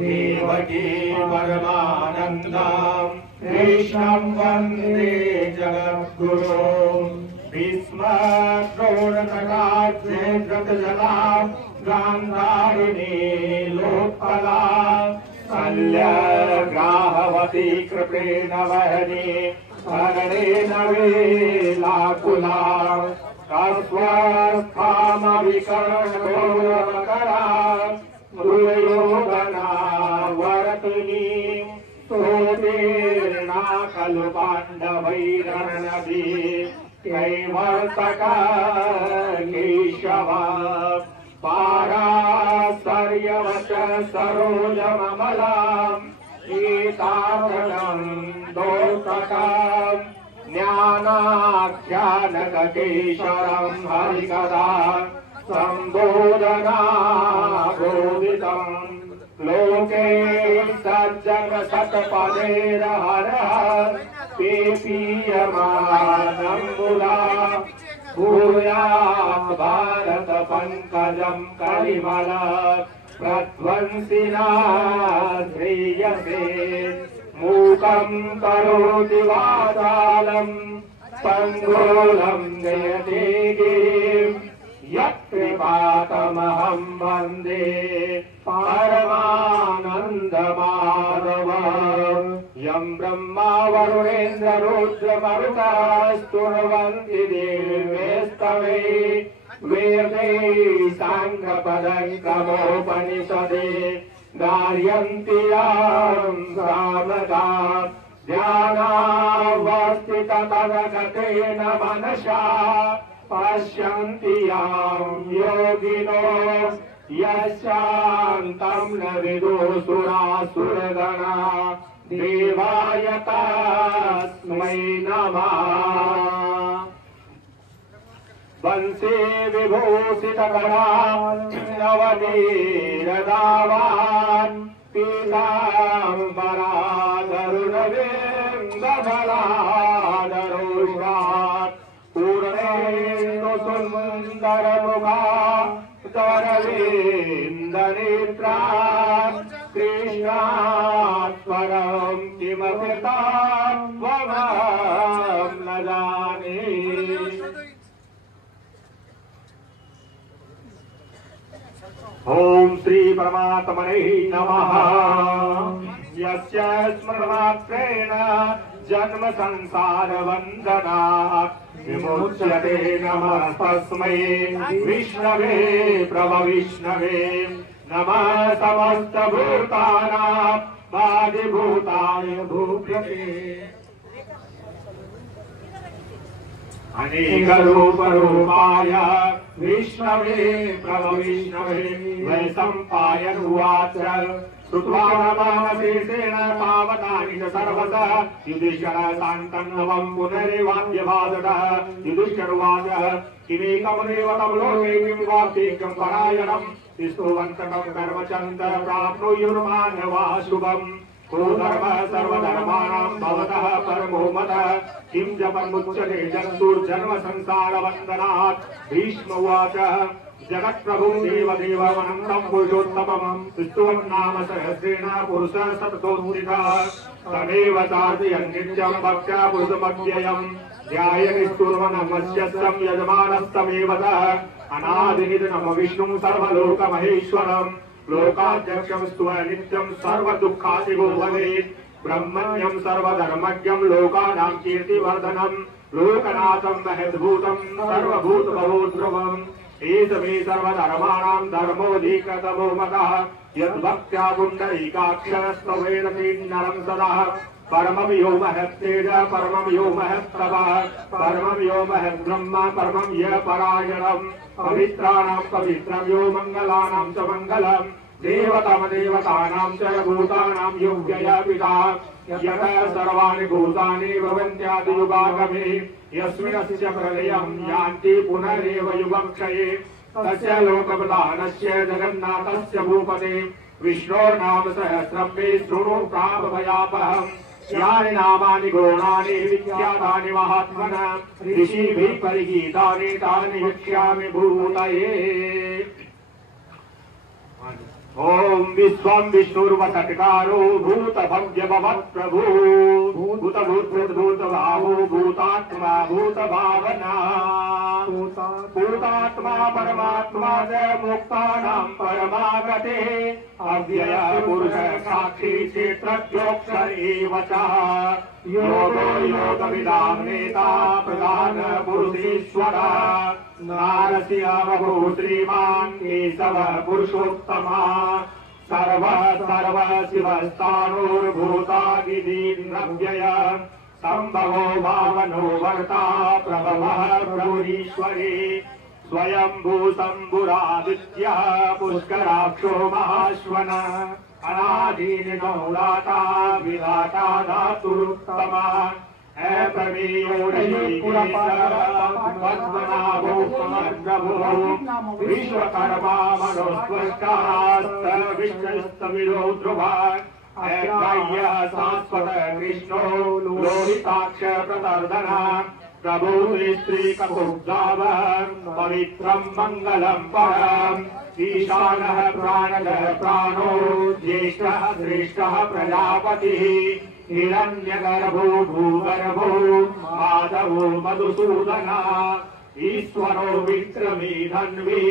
देवकी परमानन्दं कृष्णं वन्दे जगद्गुरुं भीष्मद्रोणनटाग्रे धृतजला गान्धारिणी लोत्पला शल्यग्राहवती कृपेण वहनी भरणेन वेलाकुला कस्वस्थामविकर्णघोरमकरा दुर्योधना वरतुनी स्तोतेर्ना खलु पाण्डवैरर्णवी कैवर्तका केशव पाराशर्यवच सरोजममलां गीतार्णं दोषकाम् ज्ञानाख्यानकेशरं हरिकदा सम्बोधना बोधितं लोके सज्जन शतपदेरहरः पीपीयमानम्बुला भूयात् भारत पंकजं कलिमल प्रध्वंसिना ध्रियसे मूकं करोति वाचालं पङ्गुलं नयते गिरिं यत्कृपातमहं वन्दे परमानन्दमाधवं यं ब्रह्मा वरुणेन्द्र रुद्रमरुतस्तुवन्ति देवेस्तवे वेदे साङ्गपदङ्गमोपनिषदे गायन्ति यां सामदा ध्यानावस्थिततदगतेन मनसा पश्यन्ति यां योगिनो यस्यान्तं न विदुसुरासुरगणा देवाय तस्मै नमः। वंशे विभूषितकरा नवनीरदावान् पीताम्बराधरुणवेन्दफलाधरोषात् पूर्णेन्दुसुन्दरमुखा तरवीन्दनेत्रात् कृष्णात् परं किमपि त्वमहं न जाने। ओम श्री परमात्मने नमः। यस्य स्मरणमात्रेण जन्म संसार वन्दनात् विमुच्यते नमः तस्मै विष्णवे प्रभविष्णवे नमः समस्त भूतानां वादिभूताय भूभ्यते अनेक रूप रूपाय विष्णवे प्रभविष्णवे वैशम्पायन उवाच श्रुत्वा रामशेषेण पावनानि च सर्वतः युधिष्ठिरः शान्तं नवं पुनरेवाद्यभासतः युधिष्ठिर उवाच किमेकमेव तं लोके किं वाप्येकं परायणं स्तुवन्तकं कर्मचन्द्र प्राप्नुयुर्मानवः शुभम् को धर्म सर्वधर्माणां भवतः परमो मतः किं जपमुच्यते जन्तुर्जन्म संसार वन्दनात्। भीष्म उवाच जगत्प्रभुं देवदेवमनन्तं पुरुषोत्तमं स्तुवन्नाम सहस्रेण पुरुषः सततोत्थितः तमेव चार्जयन् नित्यं भक्त्या पुरुषमव्ययं ध्यायनिष्ठुर्वनमस्यस्तं यजमानस्तमेव सः अनादिनिधनं विष्णुं सर्वलोकमहेश्वरम् लोकाध्यक्षं स्तुव नित्यं सर्वदुःखादिगो भवेत् ब्रह्मण्यं सर्वधर्मज्ञं लोकानां कीर्तिवर्धनं लोकनाथं महद्भूतं सर्वभूतभवोद्भवम् एष मे सर्वधर्माणां धर्मोऽधिकतमो मतः यद्भक्त्या पुण्डरीकाक्षस्तवेन नरं सदा परमं यो महत्तेज परमं यो महत्प्रभः परमं यो महद्ब्रह्म परमं य परायणम् पवित्राणां पवित्रं यो मङ्गलानां च मङ्गलम् देवतानां च भूतानां यो व्यय पिता यतः सर्वाणि भूतानि भवन्त्यादियुगागमे यस्मिन्नस्य प्रलयं यान्ति पुनरेव युगक्षये तस्य लोकप्रधानस्य जगन्नाथस्य भूपते विष्णोर्नाम सहस्रं मे शृणु प्रापभयापहम् यानि नामानि गुणानि विख्यातानि महात्मना ऋषिभिः परिगीतानि तानि वक्ष्यामि भूतये। ओम विश्वं विष्णुर्वसत्कारो भूत भव्य भवत् प्रभु भूत भूत भूत भावो भूतात्मा भूत भावना भूतात्मा परमात्मा च मुक्तानां परमागते अव्यय पुरुष साक्षी क्षेत्रज्ञोऽक्षर एव च योगो योगविदां नेता प्रधान पुरुषेश्वर नारसिंह श्रीमान् केशव पुरुषोत्तमा सर्व सर्व शिवस्थाणुर्भूतादिदीर्घव्यय संभवो भावनो वर्ता प्रभवः प्रभुरीश्वरे स्वयंभू शम्भुरादित्यः पुष्कराक्षो महाश्वन अनादीनो दाता विधाता धातुरुत्तमा विश्वकर्मा मनोस्पष्टास्तविष्णस्तमिरो ध्रुवान् शाश्वत कृष्णो लोहिताक्ष प्रतर्दना प्रभु स्त्री ककुब्जावन् पवित्रं मंगलं परम् ईशानः प्राणः प्राणो ज्येष्ठः श्रेष्ठः प्रजापतिः हिरण्यगर्भो भूगर्भो माधवो मधुसूदना ईश्वरो विक्रमी धन्वी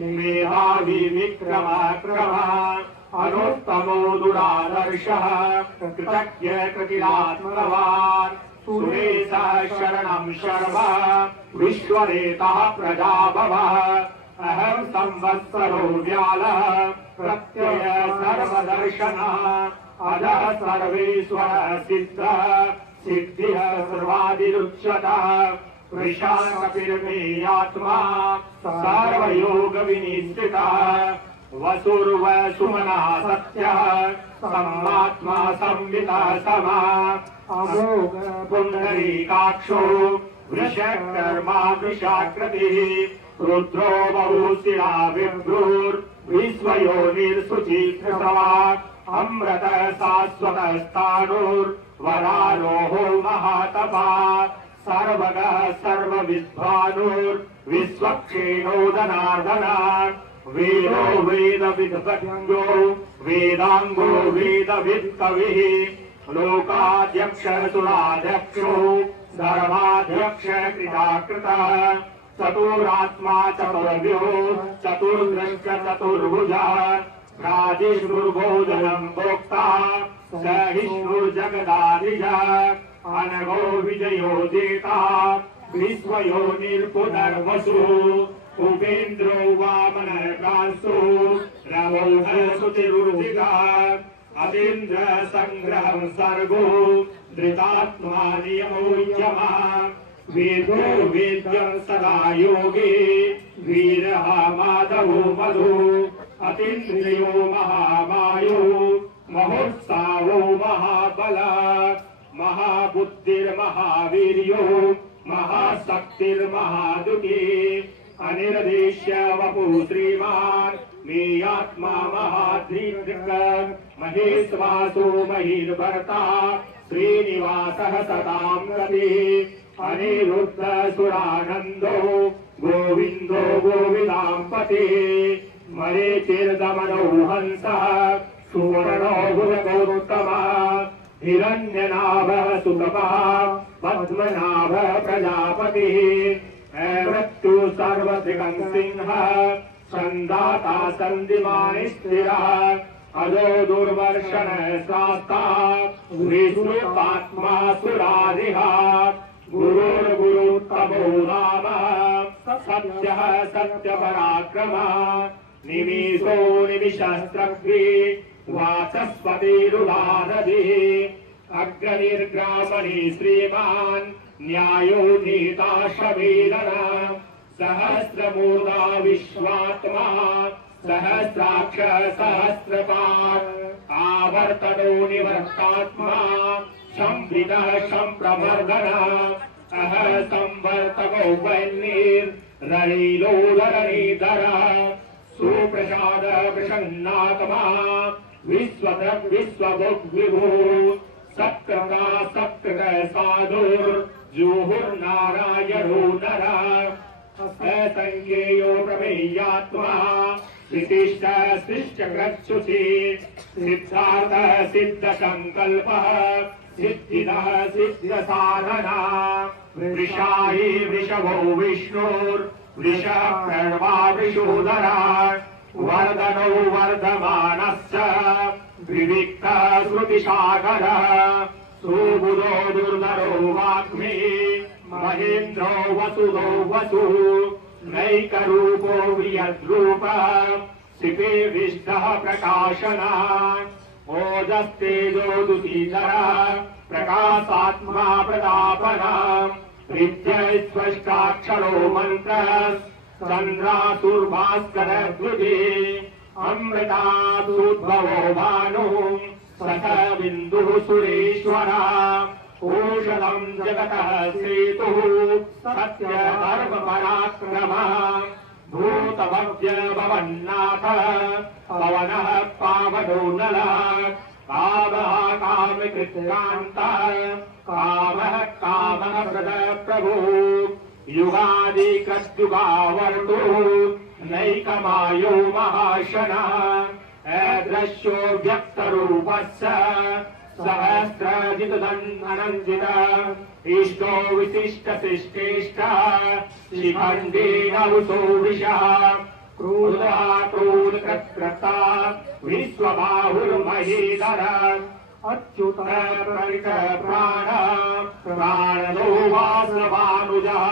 मेधावी विक्रमाक्रमः अनुत्तमो दुरादर्शः कृतज्ञ कृतिरात्मवान् सुरेशः शरणं शर्म विश्वरेतः प्रजाभवः अहं संवत्सरो व्यालः प्रत्यय सर्वदर्शनः अधः सर्वेश्वर सिद्धः सिद्धिः सर्वादिरुच्यतः वृषाकपिर्मेयात्मा सर्वयोग विनिश्चितः वसुर्वसुमना सत्यः सम्मात्मा संवितः समा अमोघ पुण्डरीकाक्षो वृषकर्मा वृषाकृतिः रुद्रो बहुशिरा विभ्रुर्विश्वयोनिर्सुचित्रसवा अमृत शाश्वत स्थाणुर्वरारोहो महातपा सर्वगः सर्वविद्वानुर्विश्वक्षेणो धनार्दना वेदो वेदविद्वज्ञो वेदांगो वेदवित्कविः लोकाध्यक्ष सुराध्यक्षो धर्माध्यक्ष कृताकृतः चतुरात्मा चतुर्व्यो चतुर्दृश्च चतुर्भुजः राजिष्णुर्भोजनं भोक्ता सहिष्णुर्जगदाधिजः अनघो विजयो जेता विश्वयोनिर्पुनर्वसुः उपेन्द्रो वामनकांसो रवो सुचिरुर्जितः अतीन्द्र संग्रहं सर्गो धृतात्मा नियमो यमः वेदो वेद्यं सदा योगी वीरः माधवो मधु अतीन्द्रियो महामायो महोत्साहो महाबलः महाबुद्धिर्महावीर्यो महाशक्तिर्महादुती अनिर्देश्य वपु श्रीमान् मेयात्मा महाधीर्घ महेश्वासो महीर्भर्ता श्रीनिवासः सतां गतिः अनिरुद्ध सुरानन्दो गोविन्दो गोविदाम्पतिः मरीचिर्दमनो हंसः सुवर्णो गुरुगोत्तमः हिरण्यनाभः सुतपः पद्मनाभः प्रजापतिः मृत्यु सर्वदिगं सिंहः संदाता संदिमानि स्थिरः अजो दुर्वर्षण शास्ता विष्णुपात्मा सुरारिः गुरुर्गुरुत्तमो नाम सत्यः सत्यपराक्रमः निमिषो निमिषस्त्रग्वी वाचस्पतिरुदारधिः अग्निर्ग्रामणि श्रीमान् न्यायो नीताशवीरः सहस्रमूर्धा विश्वात्मा सहस्राक्ष सहस्रपात् आवर्तनो निवर्तात्मा संविदः संप्रवर्धनः अह संवर्तको वह्निर्रणीलोदरणीधरः सुप्रसाद प्रसन्नात्मा विश्वभुग्विभुः सत्कृता सत्कृत साधुर्जुहुर्नारायणो नरः असंज्ञेयो प्रमेयात्मा विशिष्ट शिष्टकृच्छुचि सिद्धार्थ सिद्ध संकल्पः सिद्धिदः सिद्धसाधना वृषायि वृषभो विष्णुर्वृषः प्रणवा वृषोदरा वर्धनो वर्धमानस्य विविक्तः श्रुतिसागरः सुबुधो दुर्धरो वाग्मी महेन्द्रो वसुधो वसुः नैकरूपो वियद्रूपः शिपेभिष्टः प्रकाशनः ओजस्तेजो दुतीधरः प्रकाशात्मा प्रतापनः विद्यैस्पष्टाक्षरो मन्त्रः चन्द्रासुर्भास्करद्विजे अमृतादुद्भवो भानुः सख बिन्दुः सुरेश्वरः औषधम् जगतः सेतुः सत्यधर्मपराक्रमः भूतभव्य भवन्नाथः पवनः पावनो नलः कामः कामकृत्कान्तः कामः कामः प्रभुः युगादि कत्युगावर्तो नैकमायो महाशनः अदृश्यो व्यक्तरूपस्य सहस्रजितदन्ननन्दितः इष्टो विशिष्टशिष्टेष्टः शिखण्डेन उतो विषः क्रोधः क्रोधकृत्कर्ता विश्वबाहुर्महीधरः अच्युतः प्राणः प्राणनो वासवानुजः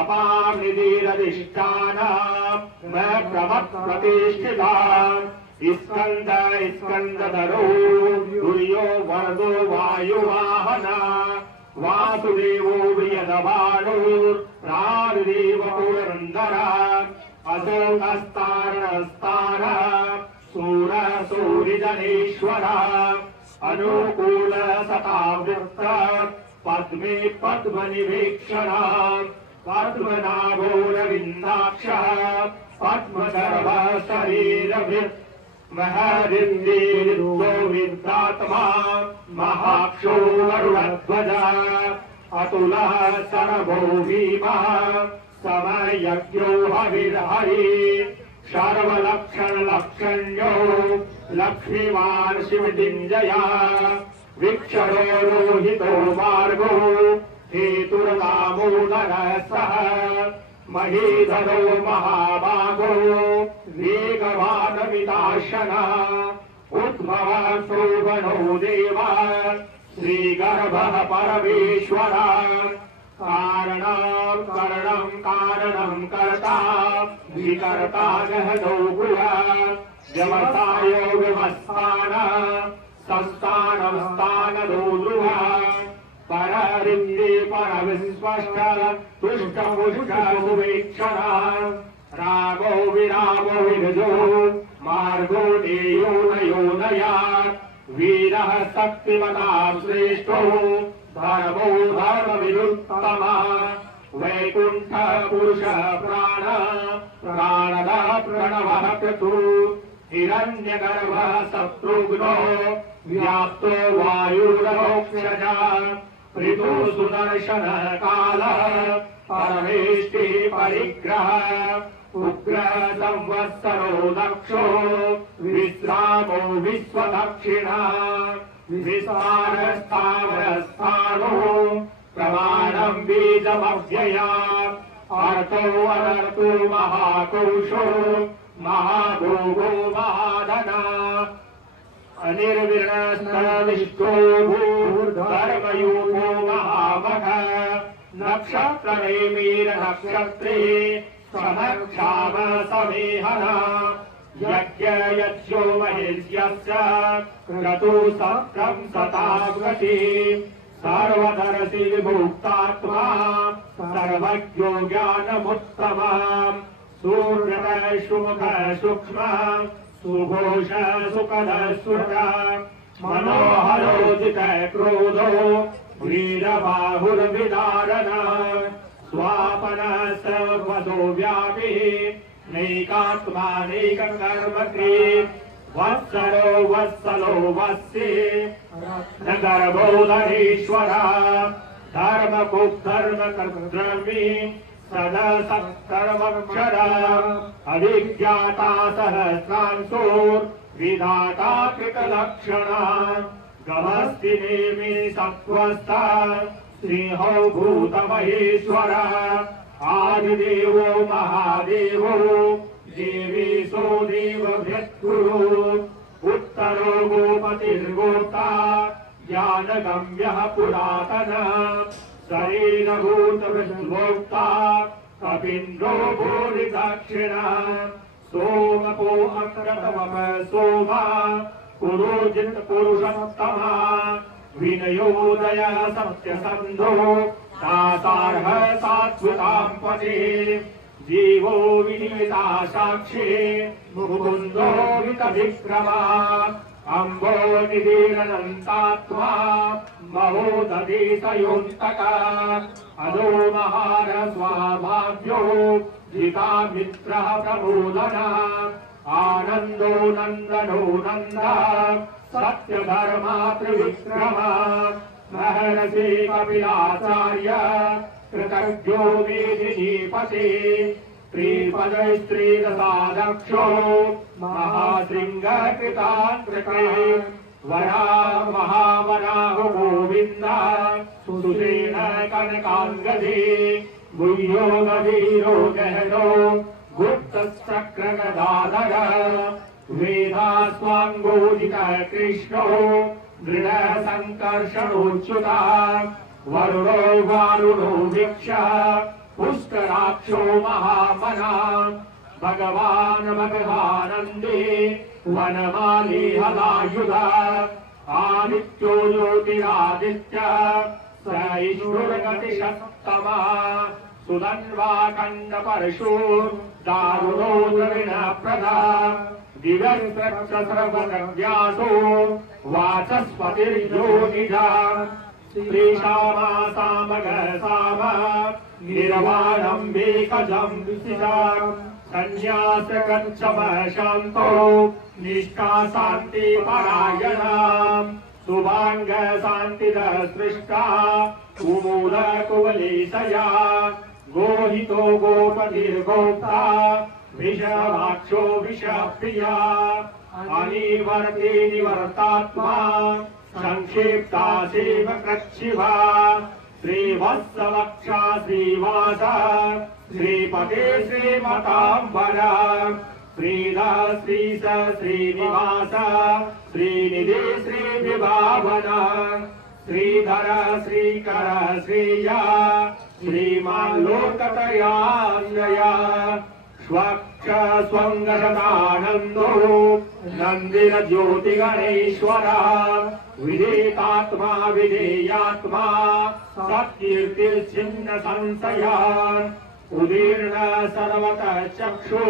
अपानिधिरधिष्ठानः प्रमप्रतिष्ठितः स्कन्द स्कन्दधरो दुर्यो वरदो वायुवाहनः वासुदेवो प्रियदभानुर्प्राणदेव पुरन्दरः अशोकस्तारणस्तारः सूरः सूरिजनेश्वरः अनुकूल सतावृत्तः पद्मे पद्मनिवीक्षणः पद्मनाभो रविन्दाक्षः पद्मगर्भः शरीरभृत् महरिन्दीर्दो विद्यात्मा महाक्षो वरुणध्वजः अतुलः शरभो भीमः समयज्ञो हविर्हरिः सर्वलक्षणलक्षण्यो लक्ष्मीवान् शिवदिञ्जयः विक्षरो रोहितो मार्गो हेतुर्दामोदरः सः महीधरो महाभागो वेगवानमिताशनः उद्भवः शोभनो देवः श्रीगर्भः परमेश्वरः कारणं करणं कारणं कर्ता विकर्ता गहनो गुहः व्यवसायो व्यवस्थानः संस्थानं स्थानदो ध्रुवः पररिन्दे परविस्पष्ट तुष्टपुष्टसुवेक्षणः रामो विरामो विरजो मार्गो नेयो नयो नयात् वीरः शक्तिमतां श्रेष्ठो धर्मो धर्मविरुत्तमः वैकुण्ठः पुरुषः प्राणः प्राणदः प्रणवः क्रतुः हिरण्यगर्भः शत्रुघ्नो व्याप्तो वायुरमोक्षजः पृथु सुदर्शनः कालः परमेष्टिः परिग्रहः उग्रः संवत्सरो दक्षो विश्रामो विश्वदक्षिणः विस्तारस्थावरस्थानो प्रमाणं बीजमव्ययात् अर्थो अनर्थो महाकोशो महाभोगो महाधना अनिर्विण्णस्तविष्टो भूर्धर्मयूपो महामखः नक्षत्रनेमिरनक्षत्रे समक्षाम समेहनः यज्ञयज्ञो महेश्यस्य क्रतुः सत्रं सतागतिः सर्वदर्शी विभुक्तात्मा सर्वज्ञो ज्ञानमुत्तमः सूर्यः सुमुखः सूक्ष्मः सुघोषः सुखदः सुरः मनोहरोजितः क्रोधो वीरबाहुर्विदारणः स्वापनः सर्वतो व्यापी नैकात्मा नैककर्मकृत् वत्सलो वत्सलो वत्से नगरबोधनेश्वर धर्मकुद्धर्मकर्द्रमी सदा सत्कर्मक्षर अभिज्ञाता सहस्रांशोर् विधाता कृतलक्षणा गमस्तिनेमि सत्त्वस्था सिंहो भूतमहेश्वर आदिदेवो महादेवो देवीसो देवभृत्कुरु उत्तरो गोपतिर्गोप्ता ज्ञानगम्यः पुरातन शरीरभूतभृद्भोक्ता कपीन्द्रो भूरिदक्षिणः सोमपो अक्रतमः सोमा पुरोजित पुरुषोत्तमः विनयोदय सत्यसन्धो दासार्ह सात्विकां पदे जीवो विनीता साक्षी मुकुन्दो वितविक्रमा अम्बो निधिरनन्तात्मा महोदधीसयोन्तका अदो महार स्वाभाव्यो जिता मित्रः प्रमोदना आनन्दो नन्दनो नन्दा सत्यधर्मा त्रिविक्रमा महर्षि कपिलाचार्य कृतज्ञो मेदिनीपते स्त्रीपदैस्त्रीदशादक्षो महाशृङ्गकृतान्त्रके वरा महावराहो गोविन्द सुसेन कनकाङ्गदे गुह्यो गभीरो गहनो गुप्तश्चक्रगदाधर वेदास्वाङ्गोदितः कृष्णो दृढसङ्कर्षणोच्युता वरुणो वारुणो वीक्षः पुष्कराक्षो महामना भगवान् भगवानन्दे वनमाली हलायुधा आदित्यो ज्योतिरादित्यः स ईश्वरगतिशतमा सुधन्वाखण्डपरशो दारुणो द्रविणप्रदा दिव्यस्रवसर्वव्यासो वाचस्पतिर्योनिजा श्रीशामासामगसाम निर्वाणम्बेकजं विसिता सन्न्यासकच्छमः शान्तो निष्ठा शान्तिपरायणा शुभाङ्ग शान्तिदः सृष्टा कुमुद कुवलेशया गोहितो गोपतिर्गोप्ता विषवाक्षो विषप्रिया अनिवर्ते निवर्तात्मा संक्षिप्ता सेवकृच्छिवा श्रीवत्सवक्षा श्रीवासा श्रीपते श्रीमताम्बरा श्रीधा श्रीस श्रीनिवास श्रीनिधि श्रीविभावना श्रीधर श्रीकर श्रीया श्रीमाल्लोकतयान्वया स्वक्ष स्वङ्गशतानन्दो नन्दिर ज्योतिगणेश्वर विधेतात्मा विधेयात्मा सत्कीर्तिर्छिन्न संशयान् उदीर्ण सर्वतः चक्षु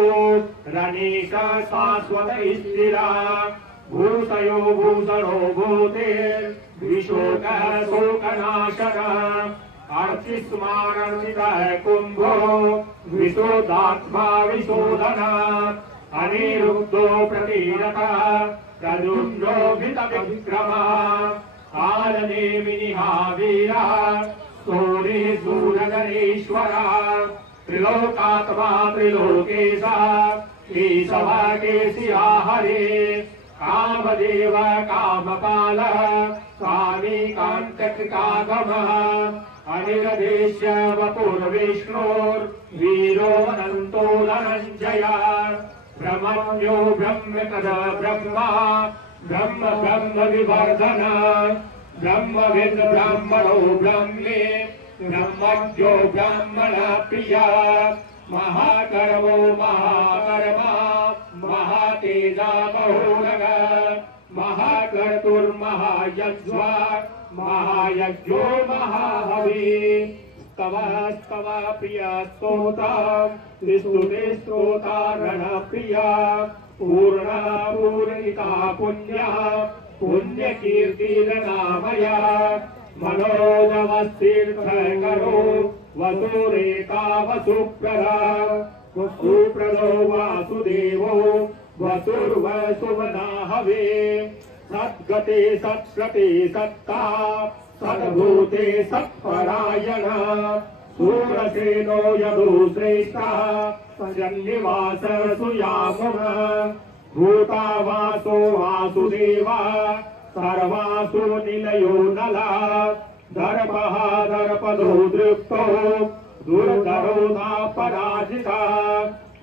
रनीश शाश्वत स्थिरा भूतयो भूषणो भूतेर्विशोकः शोकनाशनः अर्चिस्मारर्चितः कुम्भो विशोदात्मा विशोधना अनिरुद्धो प्रतीरतः तदुन्द्रो वितविक्रमा आलनेमिनिहावीरा सोरे सूरगणेश्वरा त्रिलोकात्मा त्रिलोकेशः केशव केशिया हरे कामदेव कामपालः स्वामी कान्तकागमः अनिरदेश्य वपुर्विष्णोर्वीरो अनन्तो धनञ्जयः ब्रह्मण्यो ब्रह्म तद ब्रह्मा ब्रह्म ब्रह्म विवर्धन ब्रह्मविद् ब्राह्मणो ब्रह्मे ब्रह्मज्ञो ब्राह्मण प्रिया महाकर्मो महाकर्मा महातेजा बहुनग महाकर्तुर्महायज्वा महायज्ञो महाहवि स्तव स्तव प्रिय स्तोता स्तुते स्तोता रणप्रिया पूर्णा पूर्णिता पुण्या पुण्यकीर्तिरनामया मनोजवस्तीर्थकरो वसुरेता वसुप्रदा सुप्रदो वासुदेवो वसुर्वसुवना हवे सद्गते सत्कृते सत्ता सद्भूते सत्परायण सूरसेनो यदु श्रेष्ठः जन्निवास सुयामः भूतावासो वासुदेवा सर्वासु निलयो नला दर्पः दर्पदो दृप्तो दुर्धरोधा पराजिता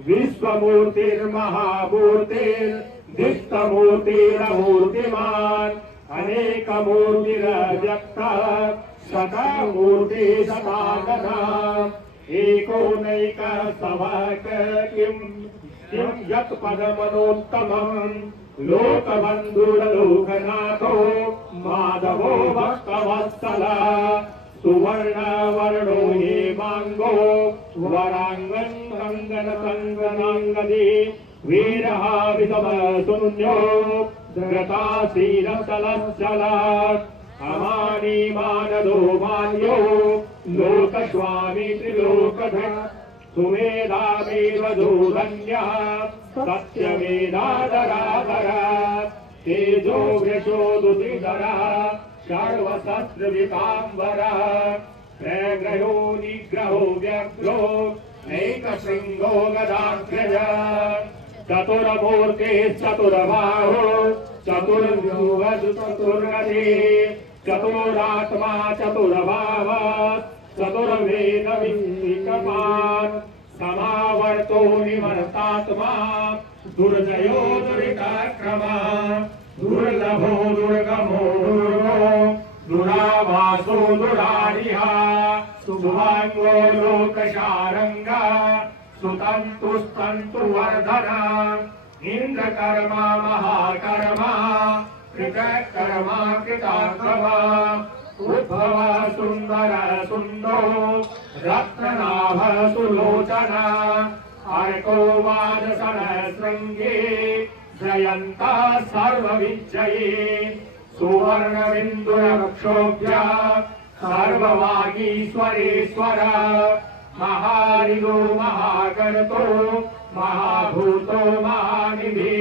विश्वमूर्तिर्महामूर्तिर्दिष्टमूर्तिरमूर्तिमान् अनेकमूर्तिरव्यक्तः शतमूर्ति शतागता एको नैकः सवक किं यत् पदमनोत्तमम् लोकबन्धुरलोकनाथो माधवो भक्तवत्सला सुवर्णवर्णो हेमाङ्गो वराङ्गनाङ्गदी वीरः विषमशून्यो धृताशीलचलश्चला अमानी मानदो मान्यो लोकस्वामी त्रिलोकधर सुमेधामेव धूधन्यः सत्यमेधाधराधर तेजो वृषोदुतिधरः सर्वशस्त्रविताम्बरः प्रग्रहो निग्रहो व्यग्रो नैकशृङ्गो गदाग्रज चतुरमूर्ते चतुरबाहो चतुर्व्यूहचतुर्गति चतुरात्मा चतुरभाव चतुर्वेदविकपान् समावर्तो निवर्तात्मा दुर्जयो दुरिताक्रमा दुर्लभो दुर्गमो दुर्गो दुरावासो दुरारिहा सुभाङ्गो लोकशारङ्गा सुतन्तुस्तन्तु वर्धना इन्द्रकर्मा महाकर्मा कृतकर्मा कृतात्मा उद्भव सुन्दर सुन्दो रत्ननाभ सुलोचना अर्को वाजसन शृङ्गे जयन्ता सर्वविजयी सुवर्णबिन्दुरक्षोभ्य सर्ववागीश्वरेश्वर महारिगो महाकर्तो महाभूतो महानिधि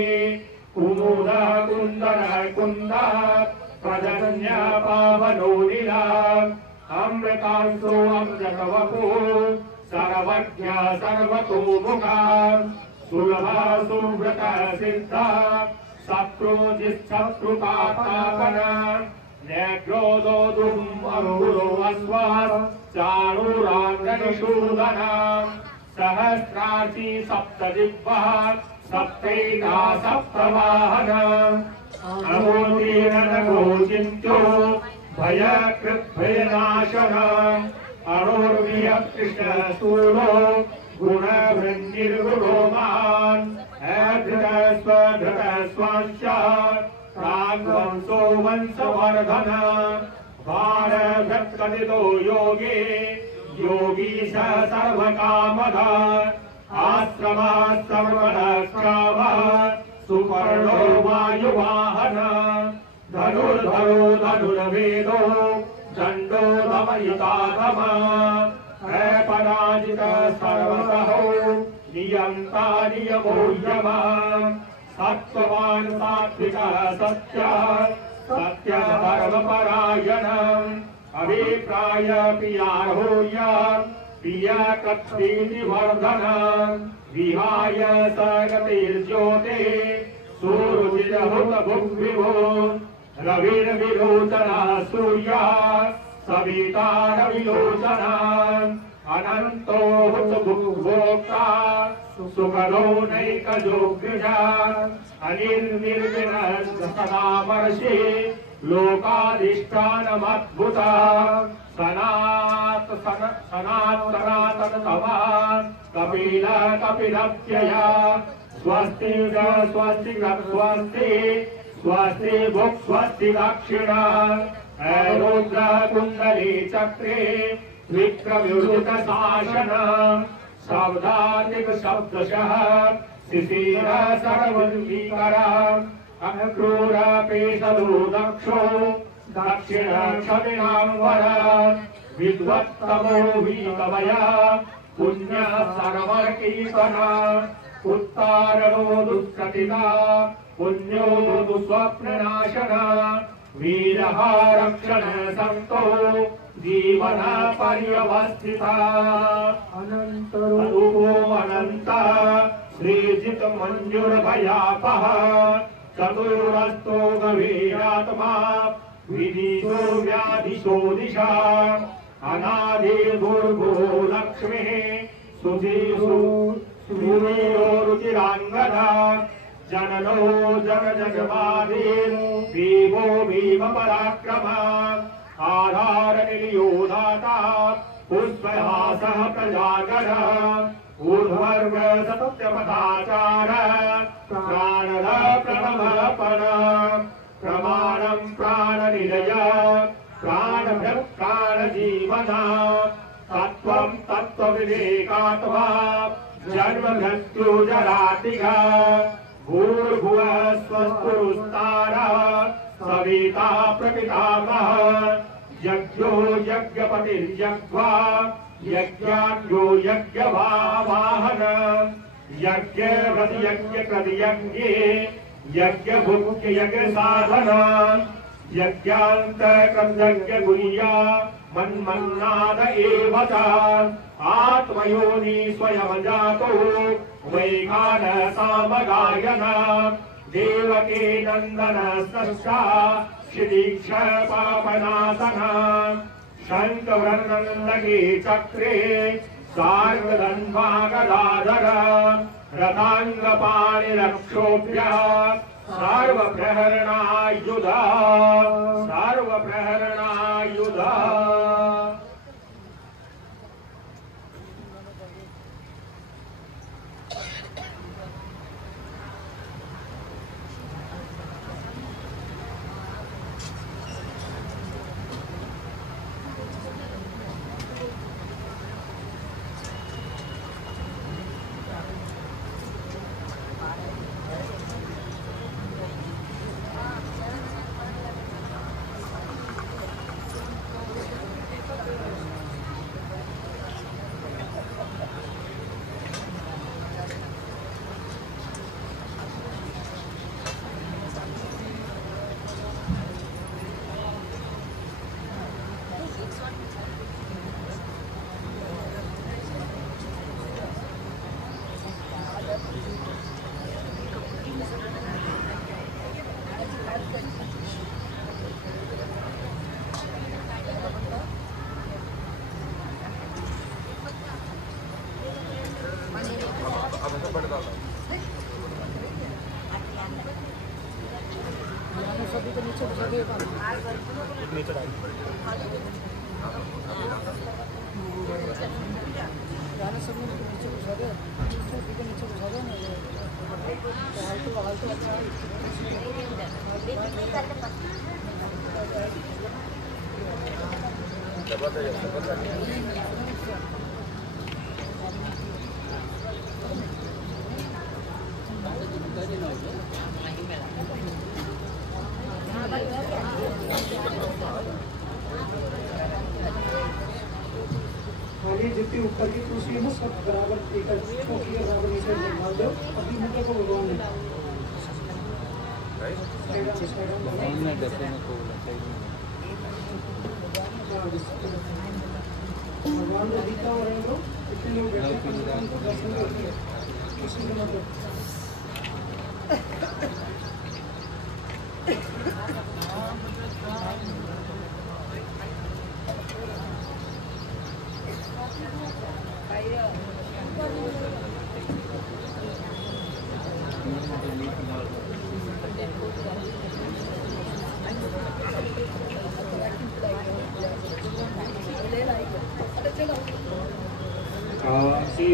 कुमुद कुन्दर कुन्द प्रजन्य पावनो लीला अमृतांशो अमृतवपु सर्वज्ञ सर्वतोमुखा सुलभा सुव्रत सिद्धा शत्रुजिच्छत्रुतापन नेत्रोदोदुम् अरुरो अस्वात् चाणूराङ्गनिषूदन सहस्रार्ची सप्तजिह्वः सप्तैका सप्तवाहन अमोतीरनगोचिन्त्यो भयकृद्भयनाशन अणोर्वियकृष्णसूनो गुणवृन्निर्गुणो महान् धृतस्वधृतस्वांश्च प्राग्वंशो वंशवर्धन भारभृत्कथितो योगे योगीश सर्वकामद आश्रमाश्रमणश्रावः सुपर्णो वायुवाहन धनुर्धरो धनुर्वेदो दण्डो दमयिताधम अपराजित सर्वसहो नियन्ता नियमो यमः सत्त्ववान् सात्विकः सत्यः सत्यधर्मपरायणः अभिप्राय प्रियार्होय प्रियकत्रीनिवर्धन विहाय सगतिर्ज्योते सूरुचिरहुतभुग्विभो रविर्विलोचनः सूर्यः सविता रविलोचनः अनन्तो हुतभुग्भोक्ता सुखदो नैकजोग्रजा अनिर्निर्विनः सदामर्षि लोकाधिष्ठानमद्भुता सनातनतमः कपिल कपिलव्यया स्वस्ति स्वस्ति स्वस्ति स्वस्ति भुक् स्वस्ति दक्षिणा रुद्र कुण्डली चक्रे विक्रमयुरुतशासन शब्दातिक शब्दशः शिशिर सर्वङ्गीकर अक्रूर पेशदो दक्षो दक्षिण क्षमिणां वर विद्वत्तमो वीतमय पुण्य सर्वकीर्तन उत्तारणो दुष्कृतिता पुण्यो दुःस्वप्ननाशन वीरः रक्षण संतो जीवन पर्यवस्थिता अनंतरूपो अनंत श्रीजित मंजुर्भयापः चतुरस्तो गभीरात्मा विदिशो व्याधिशो दिशा अनादि दुर्गो लक्ष्मी सुधीषु सूर्यो रुचिरांगना जननो जन जगवादीन देवो भीम पराक्रमा आधार निलियो दाता पुष्पहासः प्रजागर ऊर्ध्वर्ग सत्यपदाचार प्राणद प्रणवपन प्रमाणं प्राणनिलय प्राण जीवना तत्त्वं तत्त्वविवेकात्मा जन्म मृत्यु जरातिगा भूर्भुवः स्वस्तिरुस्तारः सविता प्रपितामहः यज्ञो यज्ञपतिर्यज्ञा यज्ञाज्ञो यज्ञवाहन यज्ञव्रत यज्ञकृतयज्ञे यज्ञभुक्ति यज्ञसाधन यज्ञान्तर्यज्ञगुह्या मन्मन्नाद एव च आत्मयोनि स्वयं जातो वैखान सामगायन देवकी नंदन सष्टा क्षितीक्ष पापनाशन शंखवरनंदगे चक्रे सार्वधन्वागदाधर रथांगपाणिरक्षोभ्य सार्वप्रहरणायुध सार्वप्रहरणायुध जितनी ऊपर की कुर्सी है ना सब बराबर बराबर नीचे मान दो अपनी मुद्रा को भगवान ने भगवान को दिखता हो रहे हो इतने लोग बैठे भगवान को दर्शन करते हैं किसी को मतलब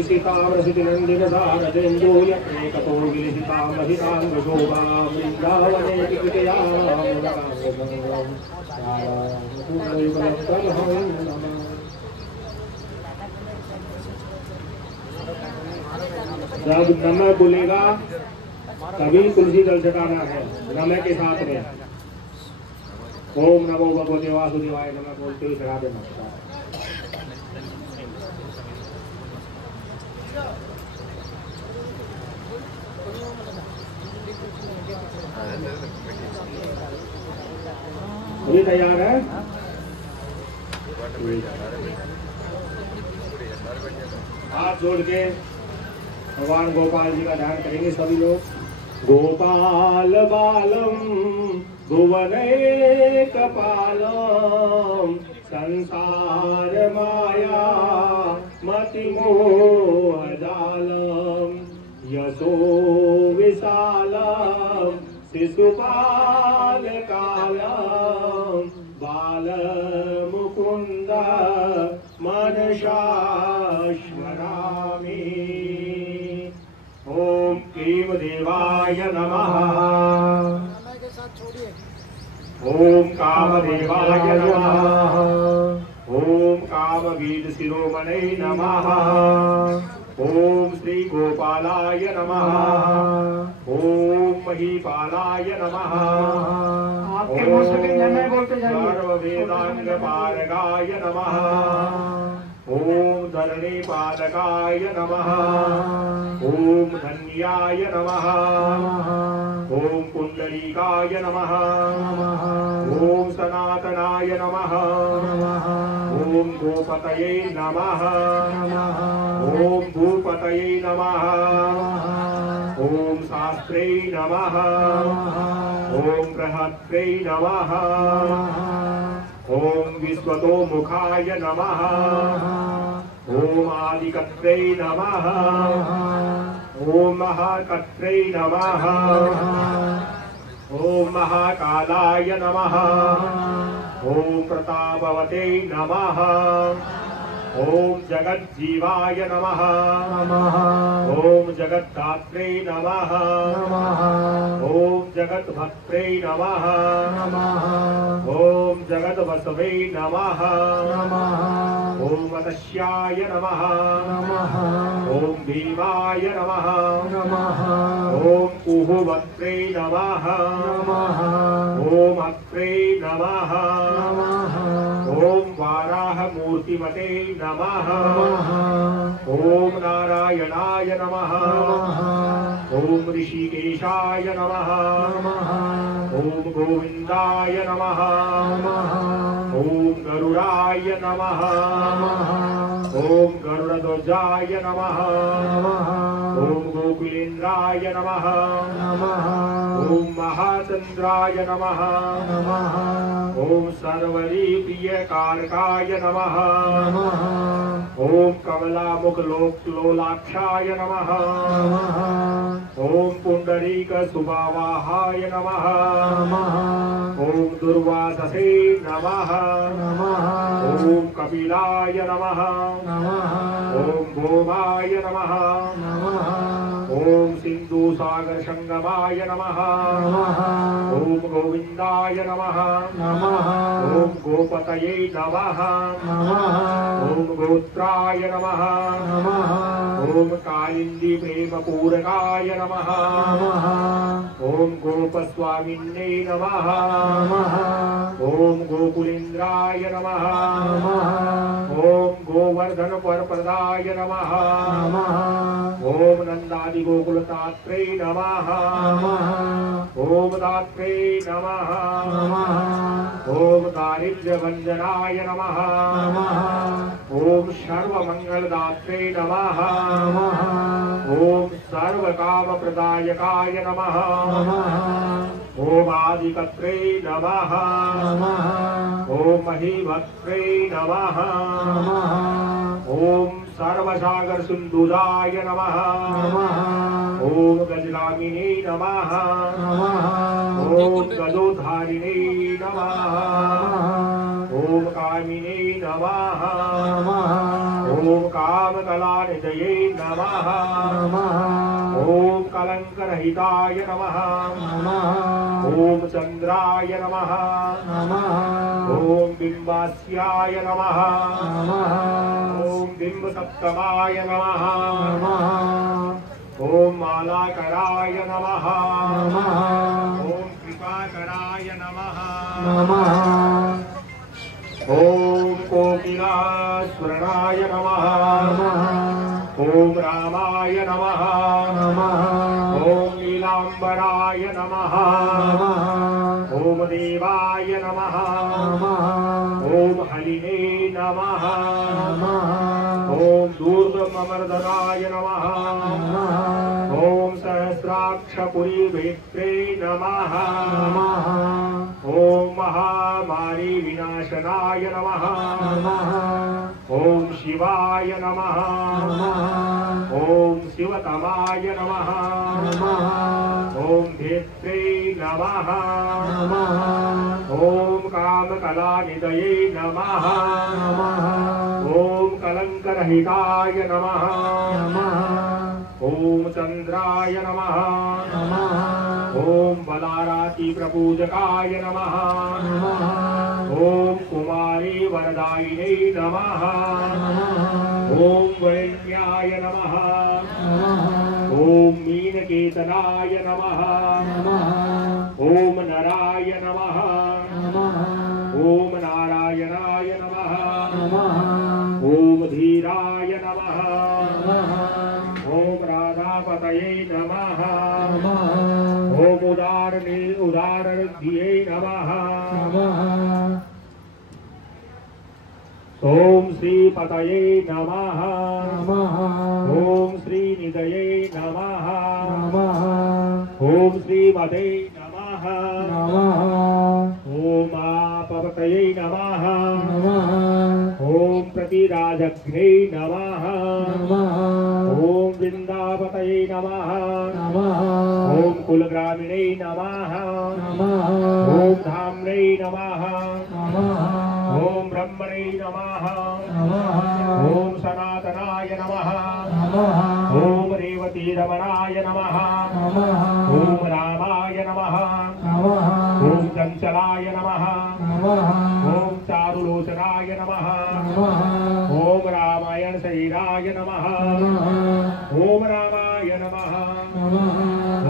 सीतावृषितिनन्दिनसारदेन्दूय एकतो विलिहिता महिताङ्गशोभा वृन्दावने जब नमः बोलेगा तभी तुलसी जल चढ़ाना है नमः के साथ में। ओम नमो भगवते वासुदेवाय नमः बोलते हुए चढ़ा देना। ये तैयार है। हाथ जोड़ के भगवान गोपाल जी का ध्यान करेंगे सभी लोग। गोपाल बालम भुवनैक पालम संसार माया मतिमोह जालम यशो विशालम शिशुपाल कालम बाल मुकुंद मनशाश्वरामि। ओम केव देवाय नमः। ओम कामदेवाय नमः। ओम कामवीर शिरोमणे नमः। ओम श्री गोपालाय नमः। ओम महीपालाय नमः। आपके मुंह से भी जय बोलते जाइए। सर्ववेदांग पारगाय नमः। ओम धरणी पालकाय नमः। ओम धन्याय नमः। ओम पुंडरीकाय नमः। ओम सनातनाय नमः। ओम गोपतये नमः। ओम भूपतये नमः। ओम शास्त्रे नमः। ओम बृहत्रे नमः। ओम विश्वतोमुखाय नमः। ओम आदिकर्त्रे नमः। ओम महाकर्त्रे नमः। ओम महाकालाय नमः। ओम प्रतापवते नमः। ओम जगज्जीवाय नमः। ओम जगद्धात्रे नमः। ओम जगद्भक्त्रे नमः। ओम जगद्वसवे नमः। ओम मत्स्याय नमः। ओम भीमाय नमः। ओम कुहुवक्त्रे नमः। ओम अत्रे नमः। ओम वाराह मूर्तिमते नमः। ओम नारायणाय नमः। ओम ऋषिकेशाय नमः। ओम गोविंदाय नमः। ओम गरुडाय नमः। ओम गरुड़ध्वजाय नमः। ओम गोकुलेन्द्राय नमः। ओम महाचंद्राय नमः। ओम सर्वरीप्रिय कारकाय नमः। ओम कमलामुख लोलाक्षाय नमः। ओम पुंडरीक सुभावाहाय नमः। ओम दुर्वाससे नमः। ओम कपिलाय नमः। ओम भोमाय नमः। ओम सिंधु सागर संगमाय नमः। ओम गोविंदाय नमः। ओम गोपतये नमः। ओम गोत्राय नमः। ओम कालिंदी प्रेम पूरकाय नमः। ओम गोपस्वामिन्ये नमः। ओम गोकुलेन्द्राय नमः। ओम गोवर्धन वरप्रदाय नमः। ओम नंदादि गोकुलदात्रे नमः। ओम दात्रे नमः। ओम दारिद्र्यभंजनाय नमः। ओम सर्वमंगलदात्रे नमः। ओम सर्वकामप्रदायकाय नमः। ओम आदिकर्त्रे नमः। ओम महीभक्त्रे नमः। ओम सर्वसागर सिंधुदाय नमः। ओम गजगामिने नमः। ओम गजोधारिणे नमः। ओम कामिने नमः। ओम कामकलानिधये नमः। ओम कलंकरहिताय नमः। ओम चंद्राय नमः। ओम बिंबास्याय नमः। ओम बिंब सप्तमाय नमः। ओम मालाकराय नमः। ओम कृपाकराय नमः। ओम कोकिलास्वरणाय नमः। ओम रामाय नमः। ओम नीलांबराय देवाय नमः ओम देवाय नमः ओम हलिने नमः ओम दूर्गमर्दनाय नमः ओम सहस्राक्षपुरी वेत्रे नमः ओम महामारी विनाशनाय नमः ओम शिवाय नमः ओम शिवतमाय नमः ओम धेत्रे नमः ओम कामकलानिधये नमः ओम कलंकरहिताय नमः ओम चंद्राय नमः ओम बलाराति प्रपूजकाय नमः ओम कुमारी वरदायिने नमः ओम वैण्याय नमः ओम मीनकेतनाय नमः ओम नराय नमः ओम नारायणाय नमः ओम धीराय नमः ओम राधापतये नमः ओम उदारनिधिये नमः ओम श्रीपतये नमः ओम श्रीनिधये नमः ओम श्रीमते नमः ओम आपपतये नमः ओम प्रतिराजघ्ने नमः ओम वृंदापतये नमः ओम कुलग्रामिणे नमः ओम धाम्ने नमः ओम ब्रह्मणे नमः ओम सनातनाय नमः ओम रेवतीरमणाय नमः ओम रामाय नमः ओम चंचलाय नमः ओम चारुलोचनाय नमः ओम रामायण शरीराय नमः ओम रामाय नमः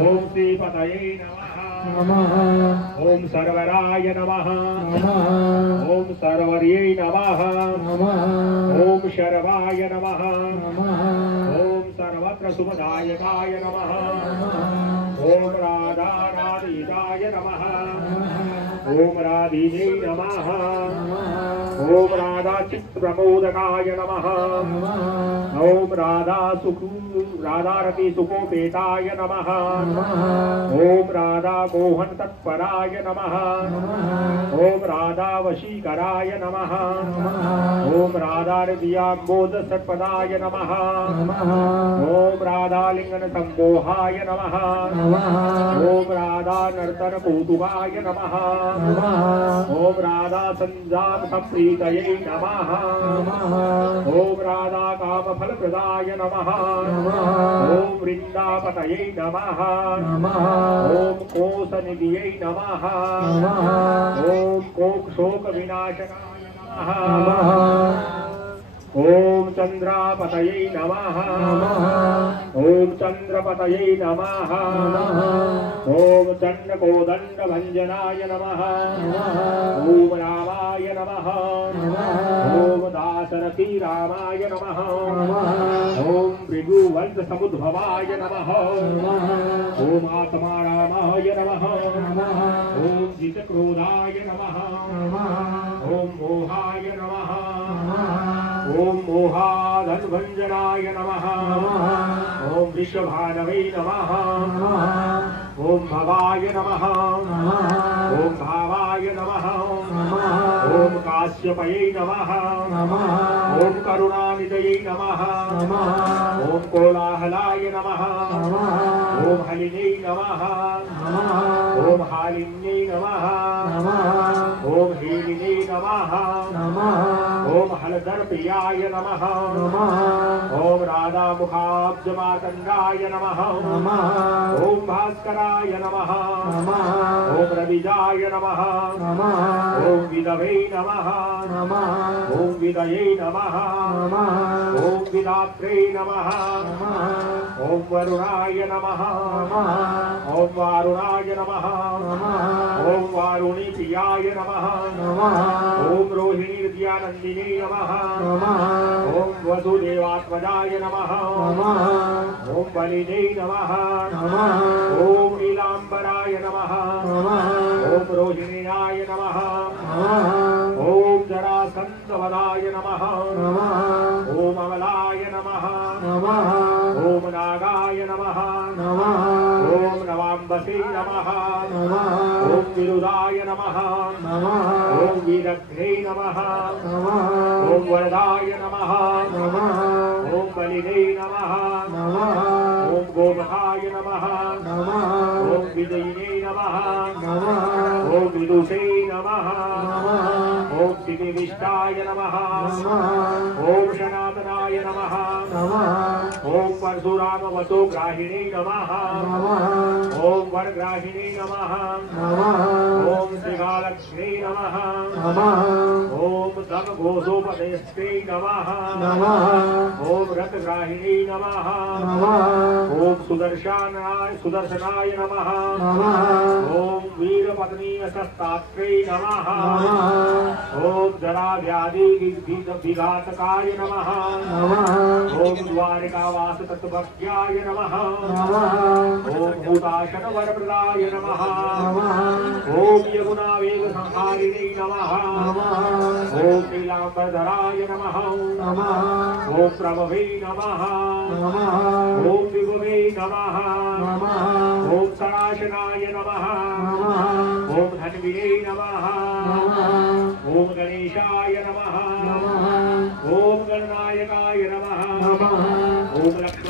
ओम श्रीपतये नमः ओम सर्वराय नमः ओम सर्वर्यै नमः ओम शर्वाय नमः ओम सर्वत्र सुखदायकाय नमः ओम राधानादिताय नमः ओम राधिने नमः ओम राधाचित्प्रमोदकाय नमः ओम राधारति सुखोपेताय नमः ओम राधा गोहन तत्पराय नमः ओम राधा वशीकराय नमः ओम राधा हृदयाम्बोध सत्पदाय नमः ओम राधा लिंगन सम्मोहाय नमः ओम राधा नर्तन कौतुकाय नमः ओम राधा संजात संप्रीतये नमः ओम राधा कामफल प्रदाय नमः ओम वृंदापतये नमः ओम कोशनिधिये नमः ओम शोक विनाशकाय नमः ओम चंद्रापतये नमः ओम चंद्रपतये नमः ओम चंडकोदंड भंजनाय नमः ओम रामाय नमः ओम दाशरथी रामाय नमः ओम भृगुवंश समुद्भवाय नमः ओम आत्मा रामाय नमः ओम जितक्रोधाय नमः ओम मोहाय नमः ओम मोहाधनभंजनाय नमः ओम विश्वभानवे नमः ओम भवाय नमः ओम भावाय नमः ओम काश्यपये नमः ओम करुणानिधये नमः ओम कोलाहलाय नमः ओम हलिने नमः ओम हालिन्ये नमः ओम हेलिने नमः ओम हलधर प्रियाय नमः ओम राधा मुखाब्जमातंगाय नमः ओम भास्कराय नमः ओम रविजाय नमः ओम विदवे नमः ओम विदये नमः ओम विदात्रे नमः ओम वरुणाय नमः ओम वारुणाय नमः ओम वारुणी प्रियाय नमः ओम रोहिणी हृदयानंदिने नमः ओम वसुदेवात्मजाय नमः ओम बलिने नमः ओम नीलांबरा रोहिण्याय नमः ओम जरासंधवधाय नमः ओम अमलाय नमः ओम नागाय नमः ओम नवाम्बसे नमः ओम विरुदाय नमः ओम वीरघ्ने नमः ओम वरदाय नमः ओम बलिने नमः ओम गोमखाय नमः ओम विजयिने नमः ओम विदुषे नमः ओम सिद्धिविष्टाय नमः ओम सनातनाय नमः ओम परशुराम वसुग्राहिणे नमः ओम वरग्राहिणे नमः ओम श्रीगालक्ष्मी नमः ओम धमघोषोपदेष्टे नमः ओम रथग्राहिणे नमः ओम सुदर्शनाय नमः ओम वीरपत्नी शस्त्रास्त्रे नमः ओम जराव्याधि विघातकाय नमः ओम द्वारिकावास तत्त्वज्ञाय नमः ओम भूताशन वरप्रदाय नमः ओम यमुना वेग संहारिणे नमः ओम नीलांबरधराय नमः ओम प्रभवे नमः ओम विभवे नमः ओम सनाशनाय नमः ओम धन्विने नमः ओम गणेशाय नमः ओम गणनायकाय नमः ओम लक्ष्मी